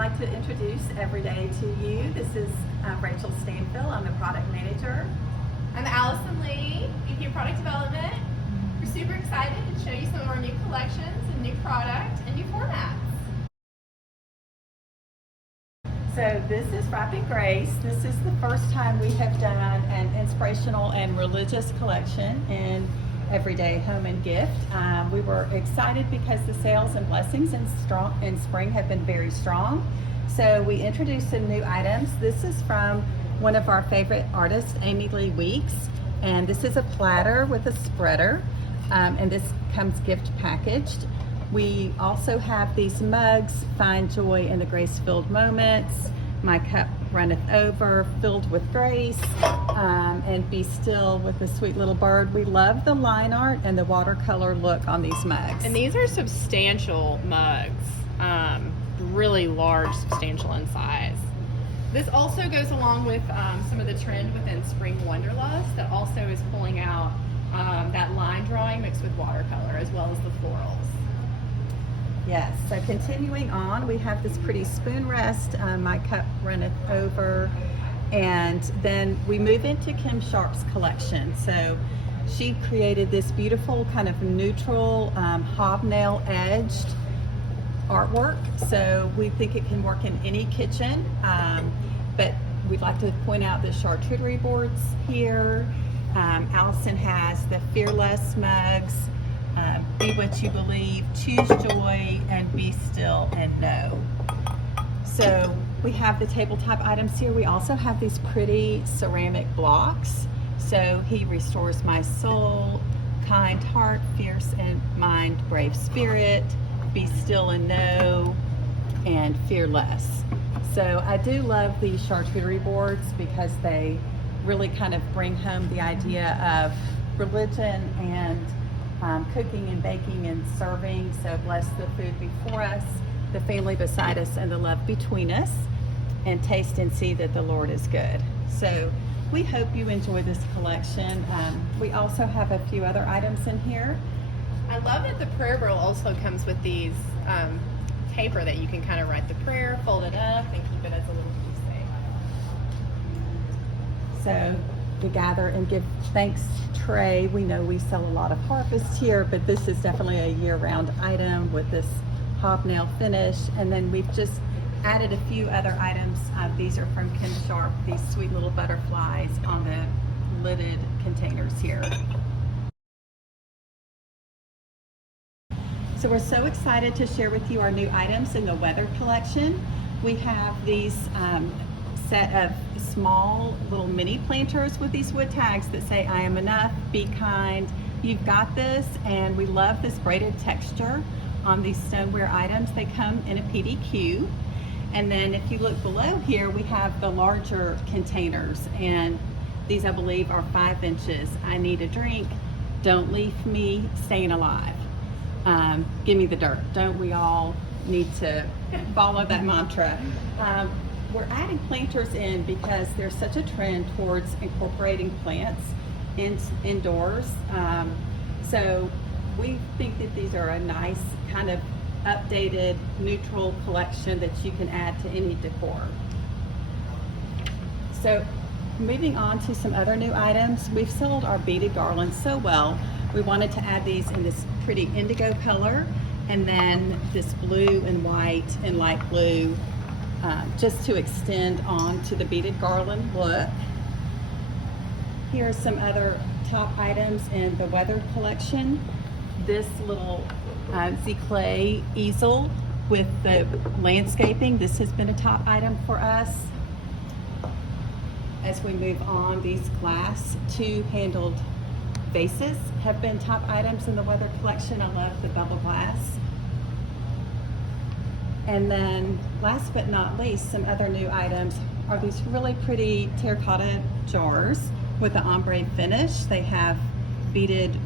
like to introduce Everyday to you. This is Rachel Stanfield. I'm the product manager. I'm Allison Lee, VP of Product Development. We're super excited to show you some of our new collections and new product and new formats. So this is Rapid Grace. This is the first time we have done an inspirational and religious collection in Everyday Home and Gift. We were excited because the sales and blessings in spring have been very strong. So we introduced some new items. This is from one of our favorite artists, Amy Lee Weeks. And this is a platter with a spreader. And this comes gift packaged. We also have these mugs, Find Joy in the Grace-Filled Moments, My Cup Runneth Over, Filled with Grace, and Be Still with a Sweet Little Bird. We love the line art and the watercolor look on these mugs. And these are substantial mugs, really large, substantial in size. This also goes along with some of the trend within Spring Wanderlust that also is pulling out that line drawing mixed with watercolor as well as the florals. Yes, so continuing on, we have this pretty spoon rest, My Cup Runneth Over, and then we move into Kim Sharp's collection. So she created this beautiful kind of neutral hobnail edged artwork. So we think it can work in any kitchen, but we'd like to point out the charcuterie boards here. Allison has the Fearless mugs, Be What You Believe, Choose Joy, and Be Still and Know. So we have the tabletop items here. We also have these pretty ceramic blocks. So He Restores My Soul, Kind Heart, Fierce in Mind, Brave Spirit, Be Still and Know, and Fearless. So I do love these charcuterie boards because they really kind of bring home the idea of religion and cooking and baking and serving. So bless the food before us, the family beside us, and the love between us, and taste and see that the Lord is good. So we hope you enjoy this collection. We also have a few other items in here. I love that the prayer roll also comes with these paper that you can kind of write the prayer, fold it up, and keep it as a little keepsake. So we gather and give thanks tray. We know we sell a lot of Harvest here, but this is definitely a year-round item with this hobnail finish. And then we've just added a few other items. These are from Kim Sharp, these sweet little butterflies on the lidded containers here. So we're so excited to share with you our new items in the weather collection. We have these set of small little mini planters with these wood tags that say, I am enough, be kind, you've got this, and we love this braided texture on these stoneware items. They come in a PDQ. And then if you look below here, we have the larger containers, and these I believe are 5 inches. I need a drink, don't leave me, staying alive. Give me the dirt. Don't we all need to follow that mantra? We're adding planters in because there's such a trend towards incorporating plants indoors. So we think that these are a nice kind of updated neutral collection that you can add to any decor. So moving on to some other new items, we've sold our beaded garlands so well. We wanted to add these in this pretty indigo color, and then this blue and white and light blue, just to extend on to the beaded garland look. Here are some other top items in the weather collection. This little Z-Clay easel with the landscaping. This has been a top item for us. As we move on, these glass two-handled vases have been top items in the weather collection. I love the bubble glass. And then last but not least, some other new items are these really pretty terracotta jars with the ombre finish. They have beaded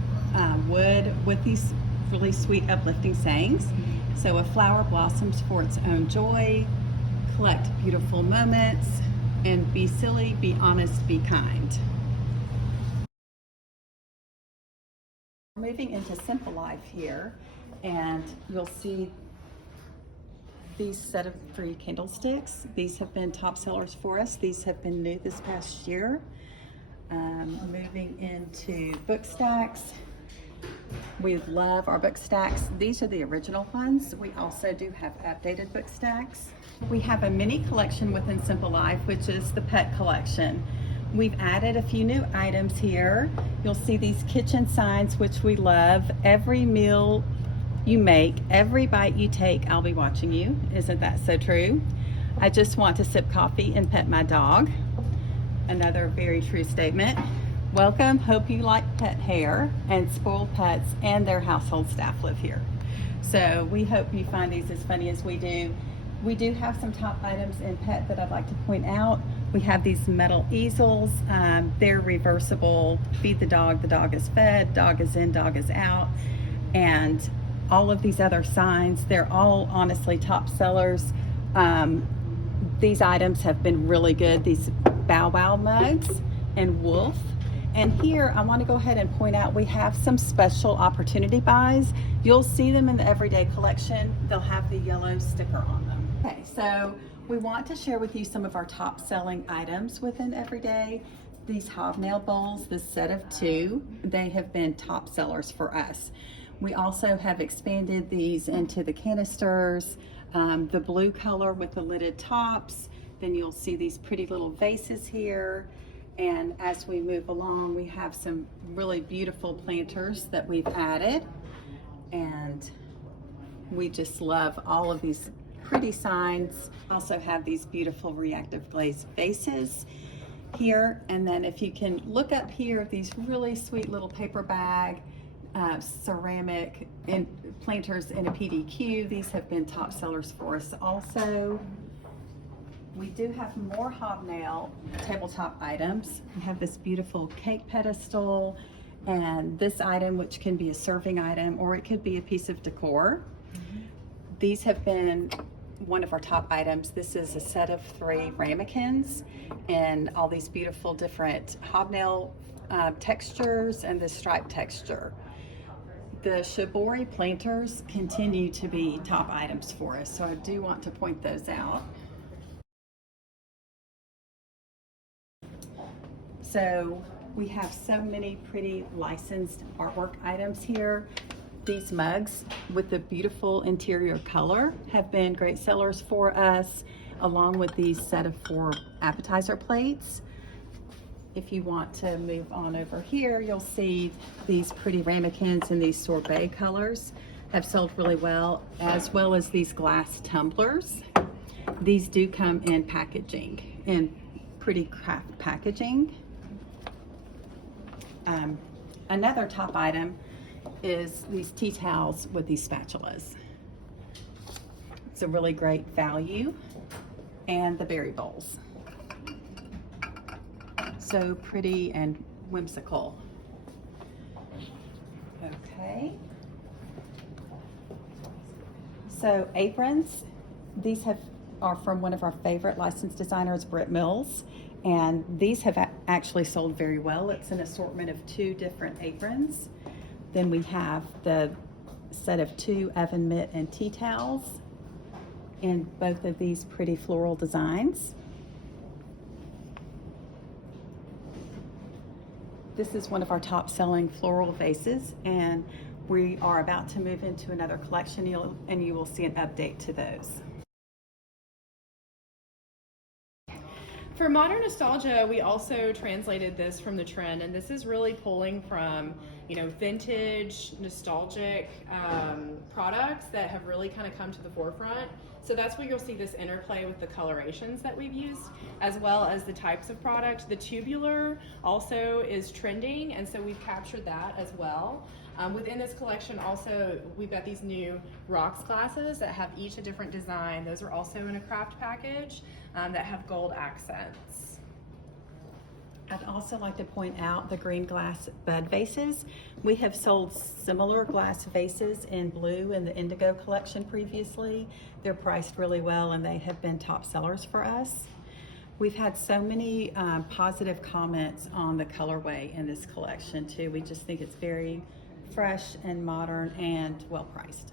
wood with these really sweet uplifting sayings. So a flower blossoms for its own joy, collect beautiful moments, and be silly, be honest, be kind. Moving into Simple Life here, and you'll see these set of 3 candlesticks. These have been top sellers for us. These have been new this past year. Moving into book stacks. We love our book stacks. These are the original ones. We also do have updated book stacks. We have a mini collection within Simple Life, which is the pet collection. We've added a few new items here. You'll see these kitchen signs, which we love. Every meal you make, every bite you take, I'll be watching you. Isn't that so true? I just want to sip coffee and pet my dog. Another very true statement. Welcome, hope you like pet hair, and spoiled pets and their household staff live here. So we hope you find these as funny as we do. We do have some top items in pet that I'd like to point out. We have these metal easels. They're reversible. Feed the dog is fed, dog is in, dog is out. And all of these other signs, they're all honestly top sellers. These items have been really good. These Bow Wow mugs and Wolf. And here I want to go ahead and point out we have some special opportunity buys. You'll see them in the everyday collection. They'll have the yellow sticker on them. Okay, so we want to share with you some of our top selling items within everyday. These hobnail bowls, this set of 2, they have been top sellers for us. We also have expanded these into the canisters, the blue color with the lidded tops. Then you'll see these pretty little vases here. And as we move along, we have some really beautiful planters that we've added. And we just love all of these pretty signs. Also have these beautiful reactive glazed vases here. And then if you can look up here, these really sweet little paper bag ceramic and planters in a PDQ. These have been top sellers for us also. We do have more hobnail tabletop items. We have this beautiful cake pedestal and this item, which can be a serving item or it could be a piece of decor. These have been one of our top items. This is a set of 3 ramekins and all these beautiful different hobnail textures and the stripe texture. The shibori planters continue to be top items for us, so I do want to point those out. So we have so many pretty licensed artwork items here. These mugs with the beautiful interior color have been great sellers for us, along with these set of 4 appetizer plates. If you want to move on over here, you'll see these pretty ramekins in these sorbet colors have sold really well as these glass tumblers. These do come in packaging, in pretty craft packaging. Another top item is these tea towels with these spatulas. It's a really great value. And the berry bowls. So pretty and whimsical. Okay. So aprons, these are from one of our favorite licensed designers, Britt Mills, and these have actually sold very well. It's an assortment of 2 different aprons. Then we have the set of 2 oven mitt and tea towels in both of these pretty floral designs. This is one of our top selling floral vases, and we are about to move into another collection, and you will see an update to those. For modern nostalgia, we also translated this from the trend, and this is really pulling from, vintage, nostalgic products that have really kind of come to the forefront. So that's where you'll see this interplay with the colorations that we've used, as well as the types of product. The tubular also is trending, and so we've captured that as well. Within this collection also, we've got these new rocks glasses that have each a different design. Those are also in a craft package that have gold accents. I'd also like to point out the green glass bud vases. We have sold similar glass vases in blue in the indigo collection previously. They're priced really well and they have been top sellers for us. We've had so many positive comments on the colorway in this collection too. We just think it's very fresh and modern and well priced.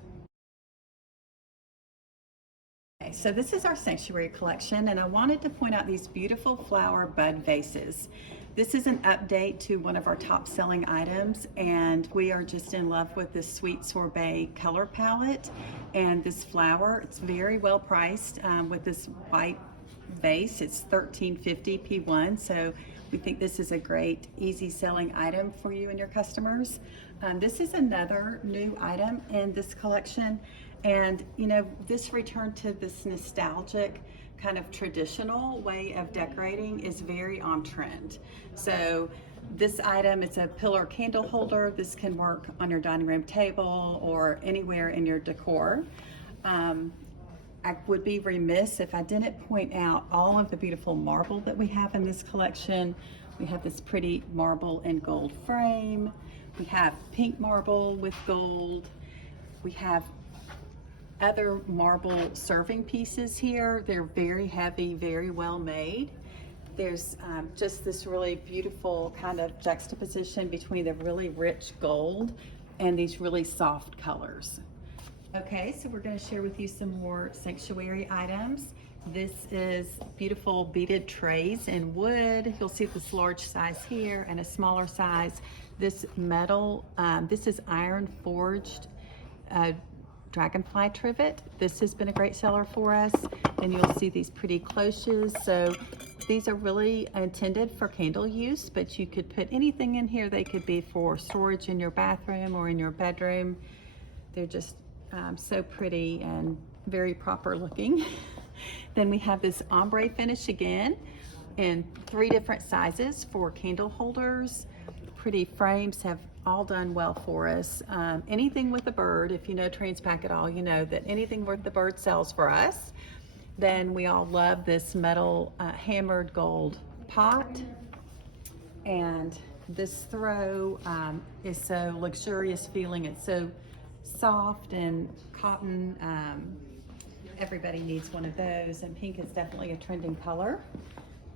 Okay, so this is our sanctuary collection, and I wanted to point out these beautiful flower bud vases. This is an update to one of our top selling items, and we are just in love with this sweet sorbet color palette and this flower. It's very well priced with this white vase. It's $13.50 P1, so we think this is a great easy selling item for you and your customers. This is another new item in this collection, and you know, this return to this nostalgic kind of traditional way of decorating is very on trend. So this item, it's a pillar candle holder. This can work on your dining room table or anywhere in your decor. I would be remiss if I didn't point out all of the beautiful marble that we have in this collection. We have this pretty marble in gold frame. We have pink marble with gold. We have other marble serving pieces here. They're very heavy, very well made. There's just this really beautiful kind of juxtaposition between the really rich gold and these really soft colors. Okay, so we're going to share with you some more sanctuary items. This is beautiful beaded trays in wood. You'll see this large size here and a smaller size. This metal, this is iron forged dragonfly trivet. This has been a great seller for us, and you'll see these pretty cloches. So these are really intended for candle use, but you could put anything in here. They could be for storage in your bathroom or in your bedroom. They're just so pretty and very proper looking. Then we have this ombre finish again in 3 different sizes for candle holders. Pretty frames have all done well for us. Anything with a bird, if you know Transpac at all, you know that anything with the bird sells for us. Then we all love this metal hammered gold pot. And this throw is so luxurious feeling. It's so soft and cotton. Everybody needs one of those, and pink is definitely a trending color.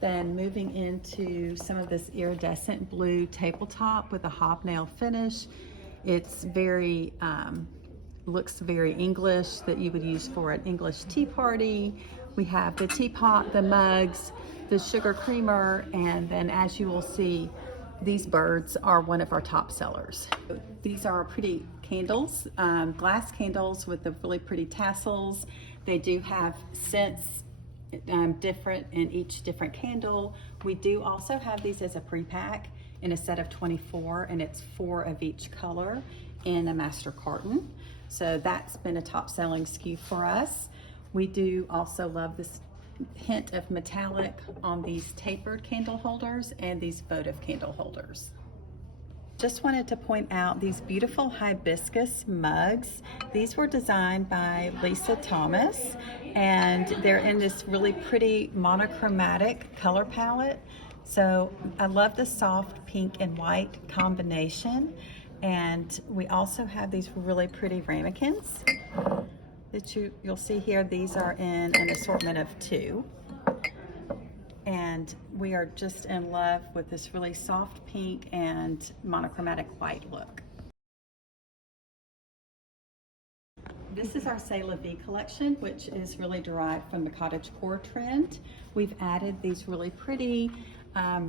Then moving into some of this iridescent blue tabletop with a hobnail finish. It's very, looks very English, that you would use for an English tea party. We have the teapot, the mugs, the sugar creamer, and then as you will see, these birds are one of our top sellers. These are pretty candles, glass candles with the really pretty tassels. They do have scents different in each different candle. We do also have these as a pre-pack in a set of 24, and it's 4 of each color in a master carton. So that's been a top selling SKU for us. We do also love this hint of metallic on these tapered candle holders and these votive candle holders. Just wanted to point out these beautiful hibiscus mugs. These were designed by Lisa Thomas, and they're in this really pretty monochromatic color palette. So I love the soft pink and white combination. And we also have these really pretty ramekins that you'll see here. These are in an assortment of 2. And we are just in love with this really soft pink and monochromatic white look. This is our C'est La Vie collection, which is really derived from the cottagecore trend. We've added these really pretty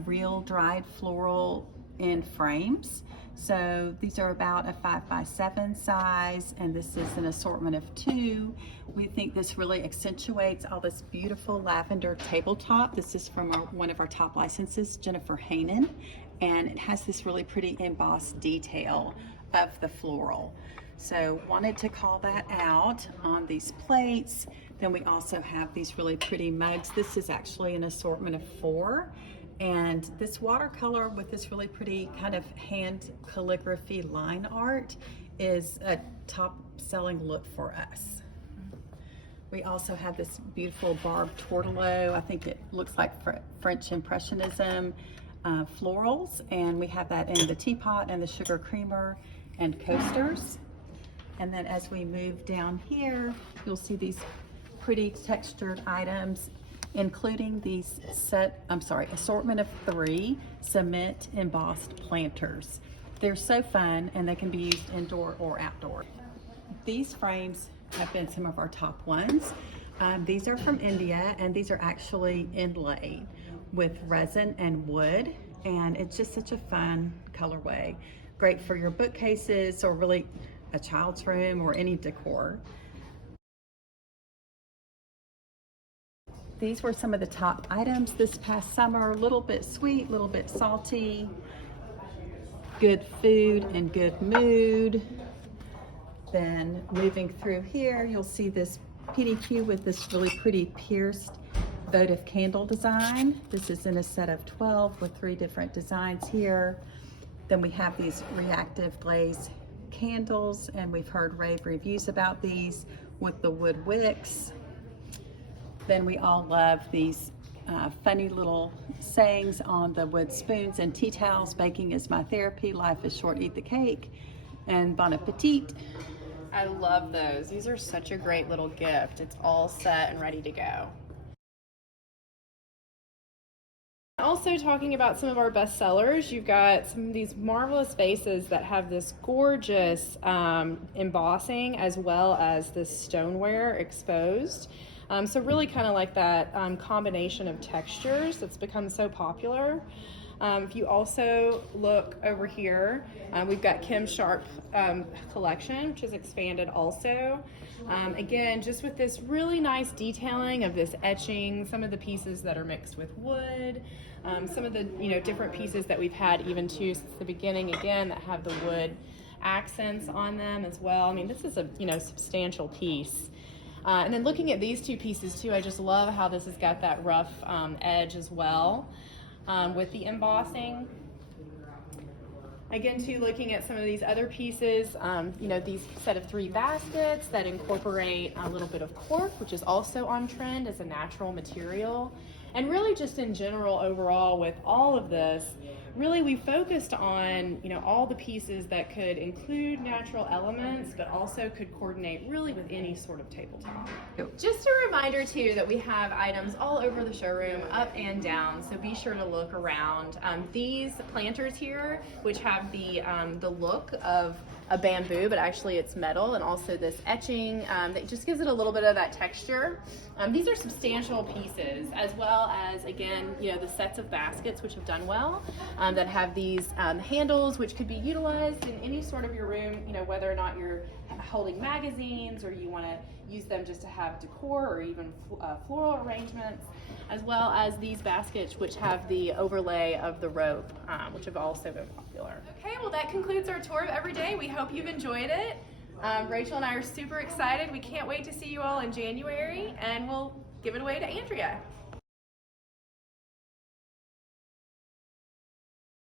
real dried floral in frames. So these are about a 5x7 size, and this is an assortment of 2. We think this really accentuates all this beautiful lavender tabletop. This is from one of our top licenses, Jennifer Hanen, and it has this really pretty embossed detail of the floral. So wanted to call that out on these plates. Then we also have these really pretty mugs. This is actually an assortment of 4. And this watercolor with this really pretty kind of hand calligraphy line art is a top selling look for us. We also have this beautiful barbed tortolo. I think it looks like French Impressionism florals, and we have that in the teapot and the sugar creamer and coasters. And then as we move down here, you'll see these pretty textured items, including these assortment of 3 cement embossed planters. They're so fun, and they can be used indoor or outdoor. These frames have been some of our top ones. These are from India, and these are actually inlaid with resin and wood, and it's just such a fun colorway. Great for your bookcases or really a child's room or any decor. These were some of the top items this past summer. A little bit sweet, a little bit salty, good food and good mood. Then moving through here, you'll see this PDQ with this really pretty pierced votive candle design. This is in a set of 12 with 3 different designs here. Then we have these reactive glaze candles, and we've heard rave reviews about these with the wood wicks. Then we all love these funny little sayings on the wood spoons and tea towels. Baking is my therapy, life is short, eat the cake, and bon appetit. I love those. These are such a great little gift. It's all set and ready to go. Also talking about some of our best sellers, you've got some of these marvelous vases that have this gorgeous embossing as well as this stoneware exposed. So really kind of like that combination of textures that's become so popular. If you also look over here, we've got Kim Sharp collection, which is expanded also. Again, just with this really nice detailing of this etching, some of the pieces that are mixed with wood, some of the different pieces that we've had even too since the beginning, again, that have the wood accents on them as well. I mean, this is a substantial piece. And then looking at these 2 pieces too, I just love how this has got that rough edge as well. With the embossing. Again, too, looking at some of these other pieces, these set of 3 baskets that incorporate a little bit of cork, which is also on trend as a natural material. And really just in general, overall, with all of this, really we focused on, all the pieces that could include natural elements, but also could coordinate really with any sort of tabletop. Just a reminder too that we have items all over the showroom, up and down, so be sure to look around. These planters here, which have the look of a bamboo, but actually it's metal, and also this etching that just gives it a little bit of that texture. These are substantial pieces, as well as, again, the sets of baskets which have done well, that have these handles which could be utilized in any sort of your room, whether or not you're holding magazines or you want to use them just to have decor or even floral arrangements, as well as these baskets which have the overlay of the rope, which have also been popular. Okay, well that concludes our tour of Everyday. We hope you've enjoyed it. Rachel and I are super excited. We can't wait to see you all in January, and we'll give it away to Andrea.